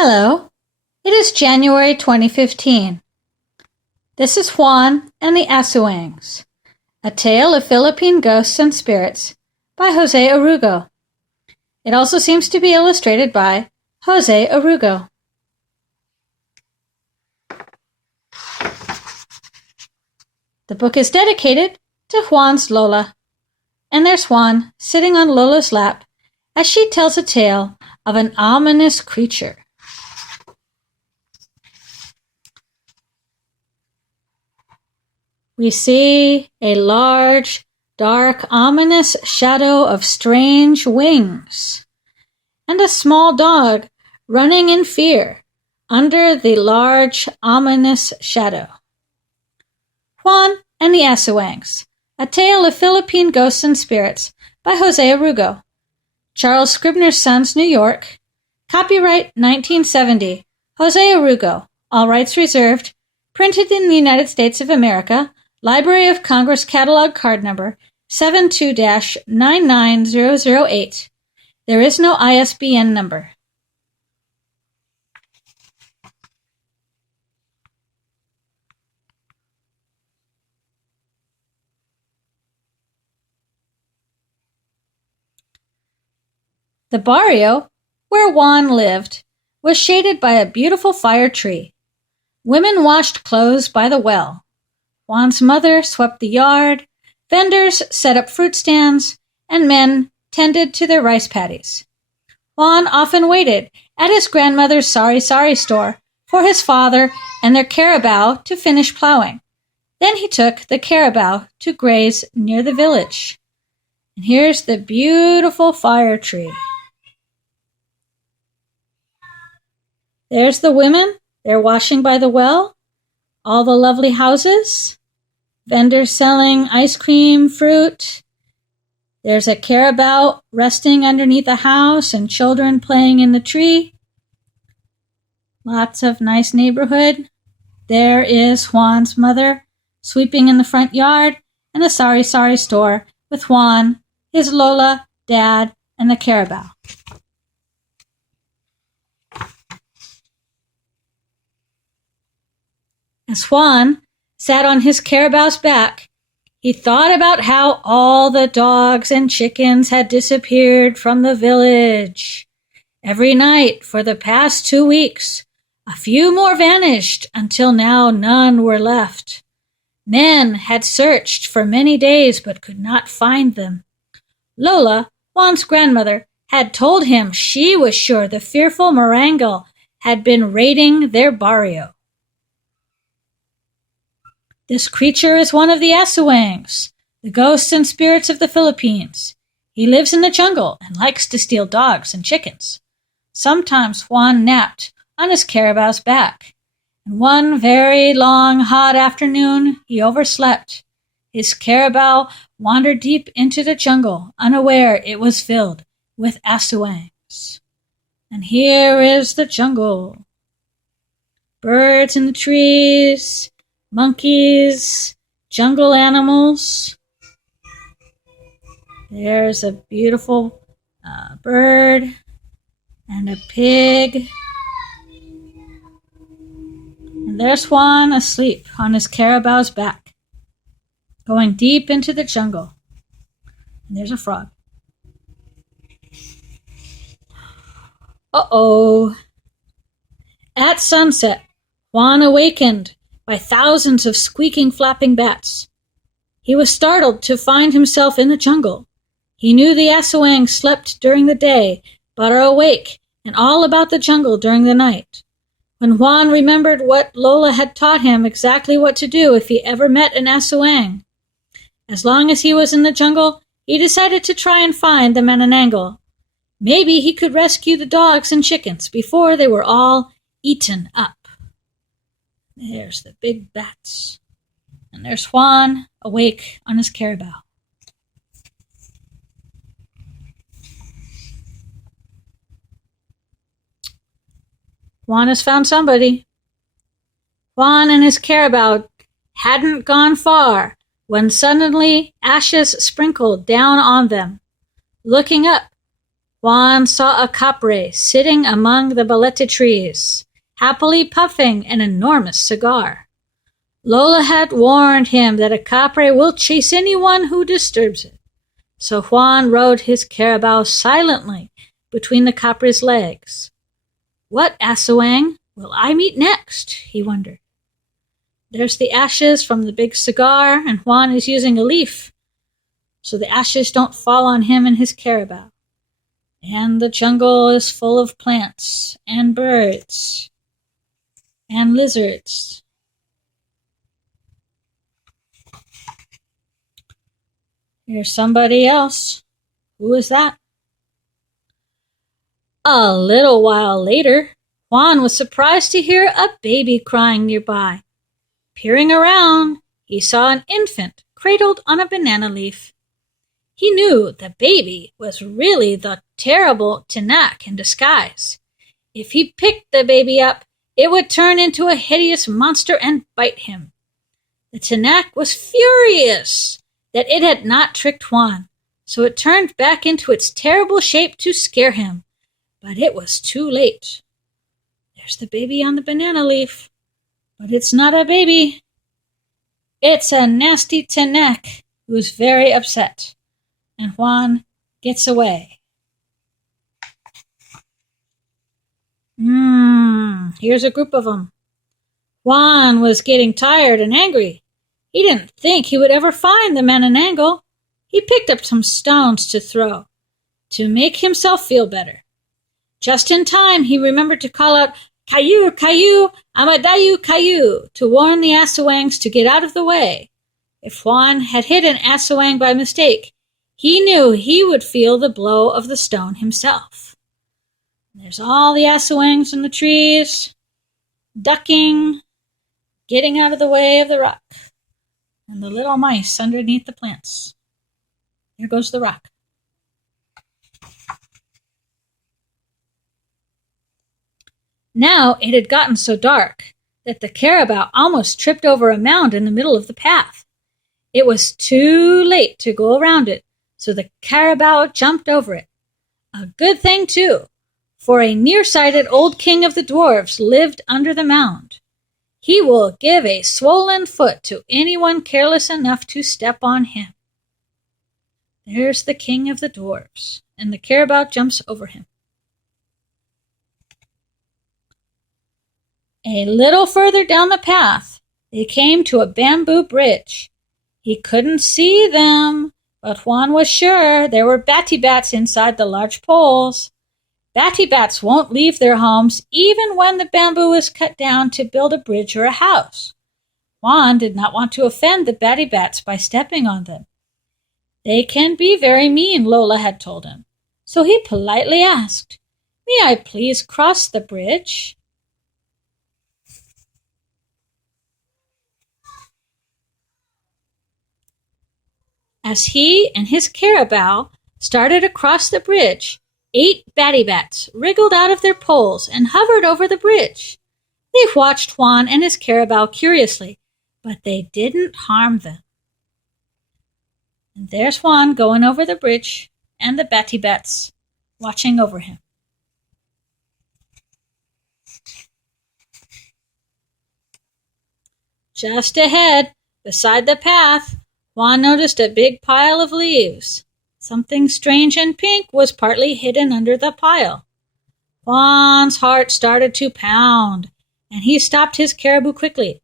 Hello, it is January 2015. This is Juan and the Asuangs, a tale of Philippine ghosts and spirits by Jose Aruego. It also seems to be illustrated by Jose Aruego. The book is dedicated to Juan's Lola, and there's Juan sitting on Lola's lap as she tells a tale of an ominous creature. We see a large, dark, ominous shadow of strange wings, and a small dog running in fear under the large, ominous shadow. Juan and the Asuangs, a tale of Philippine ghosts and spirits by Jose Aruego. Charles Scribner's Sons, New York. Copyright 1970. Jose Aruego. All rights reserved. Printed in the United States of America. Library of Congress Catalog Card Number 72-99008. There is no ISBN number. The barrio where Juan lived was shaded by a beautiful fire tree. Women washed clothes by the well. Juan's mother swept the yard, vendors set up fruit stands, and men tended to their rice paddies. Juan often waited at his grandmother's sari-sari store for his father and their carabao to finish plowing. Then he took the carabao to graze near the village. And here's the beautiful fire tree. There's the women. They're washing by the well. All the lovely houses. Vendors selling ice cream, fruit. There's a carabao resting underneath a house and children playing in the tree. Lots of nice neighborhood. There is Juan's mother sweeping in the front yard and the sari-sari store with Juan, his Lola, Dad, and the carabao. As Juan sat on his carabao's back, he thought about how all the dogs and chickens had disappeared from the village. Every night for the past 2 weeks, a few more vanished until now none were left. Men had searched for many days but could not find them. Lola, Juan's grandmother, had told him she was sure the fearful Marangal had been raiding their barrio. This creature is one of the Asuangs, the ghosts and spirits of the Philippines. He lives in the jungle and likes to steal dogs and chickens. Sometimes Juan napped on his carabao's back, and one very long, hot afternoon he overslept. His carabao wandered deep into the jungle, unaware it was filled with Asuangs. And here is the jungle. Birds in the trees, monkeys, jungle animals. There's a beautiful bird and a pig. And there's Juan asleep on his carabao's back, going deep into the jungle. And there's a frog. Uh-oh. At sunset, Juan awakened by thousands of squeaking, flapping bats. He was startled to find himself in the jungle. He knew the Asuangs slept during the day, but are awake and all about the jungle during the night. When Juan remembered what Lola had taught him exactly what to do if he ever met an Asuang. As long as he was in the jungle, he decided to try and find the Manananggal. Maybe he could rescue the dogs and chickens before they were all eaten up. There's the big bats. And there's Juan, awake on his carabao. Juan has found somebody. Juan and his carabao hadn't gone far when suddenly ashes sprinkled down on them. Looking up, Juan saw a capre sitting among the balete trees, happily puffing an enormous cigar. Lola had warned him that a capre will chase anyone who disturbs it, so Juan rode his carabao silently between the capre's legs. What Asuang will I meet next? He wondered. There's the ashes from the big cigar, and Juan is using a leaf, so the ashes don't fall on him and his carabao. And the jungle is full of plants and birds and lizards. Here's somebody else. Who is that? A little while later, Juan was surprised to hear a baby crying nearby. Peering around, he saw an infant cradled on a banana leaf. He knew the baby was really the terrible Tinak in disguise. If he picked the baby up, it would turn into a hideous monster and bite him. The Tinak was furious that it had not tricked Juan, so it turned back into its terrible shape to scare him. But it was too late. There's the baby on the banana leaf. But it's not a baby. It's a nasty Tinak who's very upset. And Juan gets away. Here's a group of them. Juan was getting tired and angry. He didn't think he would ever find the Mananangal. He picked up some stones to throw, to make himself feel better. Just in time, he remembered to call out, "Caillou, Caillou, Amadayu, Caillou," to warn the Asuangs to get out of the way. If Juan had hit an Asuang by mistake, he knew he would feel the blow of the stone himself. There's all the Asuangs in the trees, ducking, getting out of the way of the rock, and the little mice underneath the plants. Here goes the rock. Now it had gotten so dark that the carabao almost tripped over a mound in the middle of the path. It was too late to go around it, so the carabao jumped over it. A good thing, too, for a nearsighted old king of the dwarves lived under the mound. He will give a swollen foot to anyone careless enough to step on him. There's the king of the dwarves, and the carabao jumps over him. A little further down the path, they came to a bamboo bridge. He couldn't see them, but Juan was sure there were batty-bats inside the large poles. Batty-bats won't leave their homes even when the bamboo is cut down to build a bridge or a house. Juan did not want to offend the batty-bats by stepping on them. They can be very mean, Lola had told him. So he politely asked, "May I please cross the bridge?" As he and his carabao started across the bridge, 8 batty-bats wriggled out of their poles and hovered over the bridge. They watched Juan and his carabao curiously, but they didn't harm them. And there's Juan going over the bridge, and the batty-bats watching over him. Just ahead, beside the path, Juan noticed a big pile of leaves. Something strange and pink was partly hidden under the pile. Juan's heart started to pound, and he stopped his caribou quickly.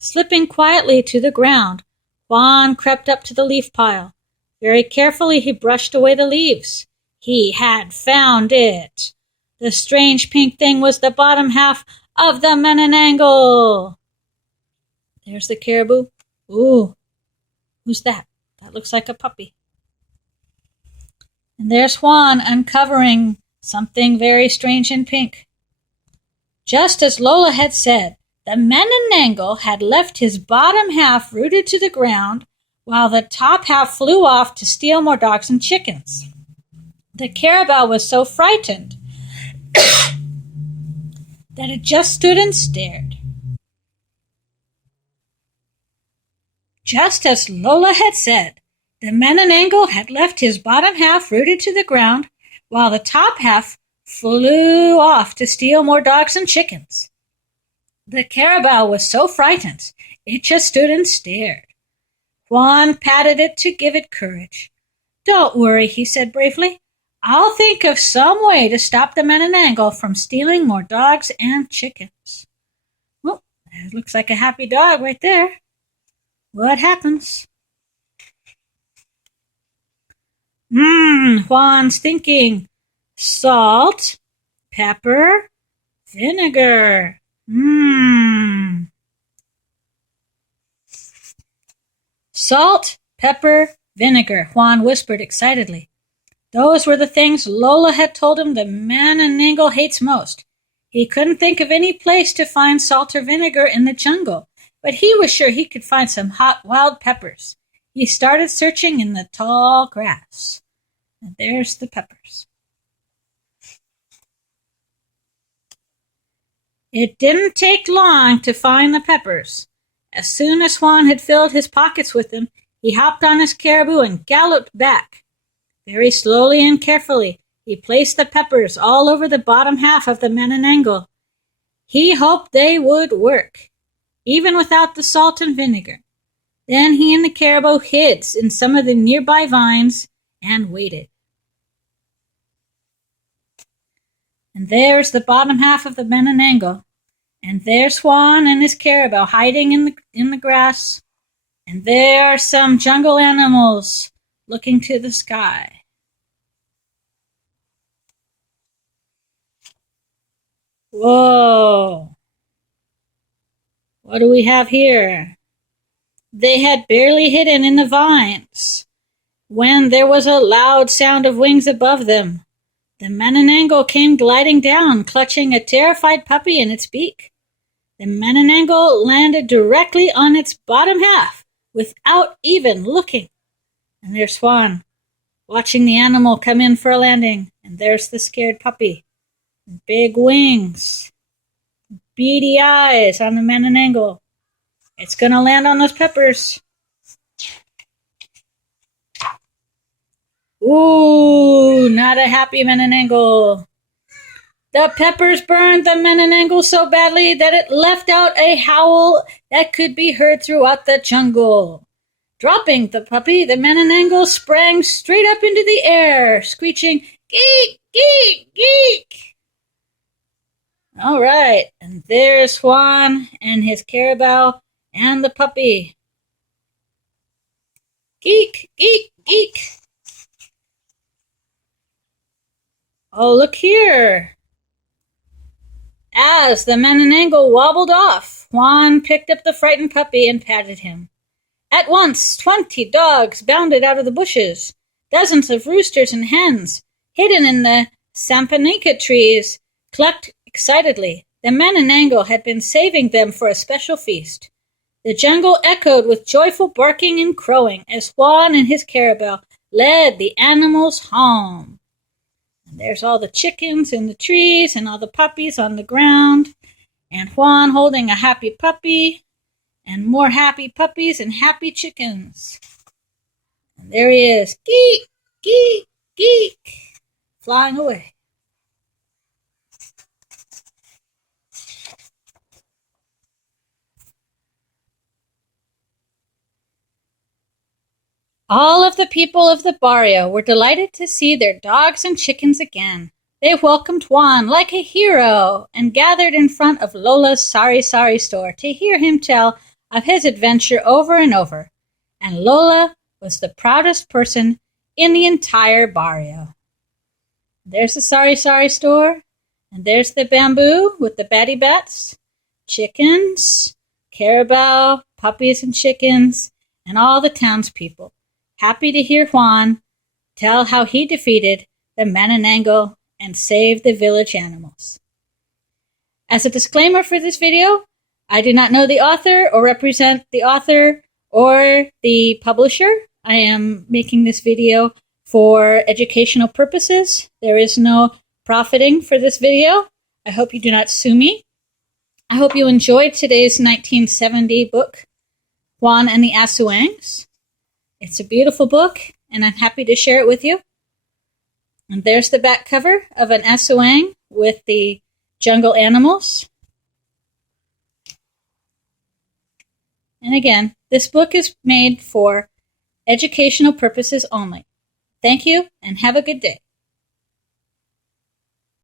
Slipping quietly to the ground, Juan crept up to the leaf pile. Very carefully he brushed away the leaves. He had found it. The strange pink thing was the bottom half of the Mananangal. There's the caribou. Ooh, who's that? That looks like a puppy. And there's Juan uncovering something very strange and pink. Just as Lola had said, the Mananangal had left his bottom half rooted to the ground, while the top half flew off to steal more dogs and chickens. The carabao was so frightened that it just stood and stared. Just as Lola had said, the Mananangal had left his bottom half rooted to the ground, while the top half flew off to steal more dogs and chickens. The carabao was so frightened, it just stood and stared. Juan patted it to give it courage. "Don't worry," he said bravely. "I'll think of some way to stop the Menanango from stealing more dogs and chickens." Well, it looks like a happy dog right there. What happens? Juan's thinking. Salt, pepper, vinegar. Salt, pepper, vinegar, Juan whispered excitedly. Those were the things Lola had told him the Menanango hates most. He couldn't think of any place to find salt or vinegar in the jungle, but he was sure he could find some hot wild peppers. He started searching in the tall grass. And there's the peppers. It didn't take long to find the peppers. As soon as Juan had filled his pockets with them, he hopped on his caribou and galloped back. Very slowly and carefully, he placed the peppers all over the bottom half of the Menanango. He hoped they would work, even without the salt and vinegar. Then he and the caribou hid in some of the nearby vines and waited. And there's the bottom half of the Menanango. And there's Juan and his caribou hiding in the grass. And there are some jungle animals looking to the sky. Whoa! What do we have here? They had barely hidden in the vines when there was a loud sound of wings above them. The Menanango came gliding down, clutching a terrified puppy in its beak. The Menanango landed directly on its bottom half without even looking. And there's Juan, watching the animal come in for a landing. And there's the scared puppy. Big wings. Beady eyes on the Menanango. It's going to land on those peppers. Ooh, not a happy Menanango. The peppers burned the Menanango so badly that it left out a howl that could be heard throughout the jungle. Dropping the puppy, the Menanango sprang straight up into the air, screeching, "Geek, geek, geek!" All right, and there's Juan and his carabao and the puppy. Geek, geek, geek. Oh, look here. As the Menanango wobbled off, Juan picked up the frightened puppy and patted him. At once, 20 dogs bounded out of the bushes. Dozens of roosters and hens, hidden in the sampanica trees, clucked excitedly. The Menanango had been saving them for a special feast. The jungle echoed with joyful barking and crowing as Juan and his carabao led the animals home. And there's all the chickens in the trees and all the puppies on the ground, and Juan holding a happy puppy, and more happy puppies and happy chickens. And there he is, geek, geek, geek, flying away. All of the people of the barrio were delighted to see their dogs and chickens again. They welcomed Juan like a hero and gathered in front of Lola's Sari Sari store to hear him tell of his adventure over and over. And Lola was the proudest person in the entire barrio. There's the Sari Sari store, and there's the bamboo with the batty bats, chickens, carabao, puppies and chickens, and all the townspeople, happy to hear Juan tell how he defeated the Menanango and saved the village animals. As a disclaimer for this video, I do not know the author or represent the author or the publisher. I am making this video for educational purposes. There is no profiting for this video. I hope you do not sue me. I hope you enjoyed today's 1970 book, Juan and the Asuangs. It's a beautiful book, and I'm happy to share it with you. And there's the back cover of an Asuang with the jungle animals. And again, this book is made for educational purposes only. Thank you, and have a good day.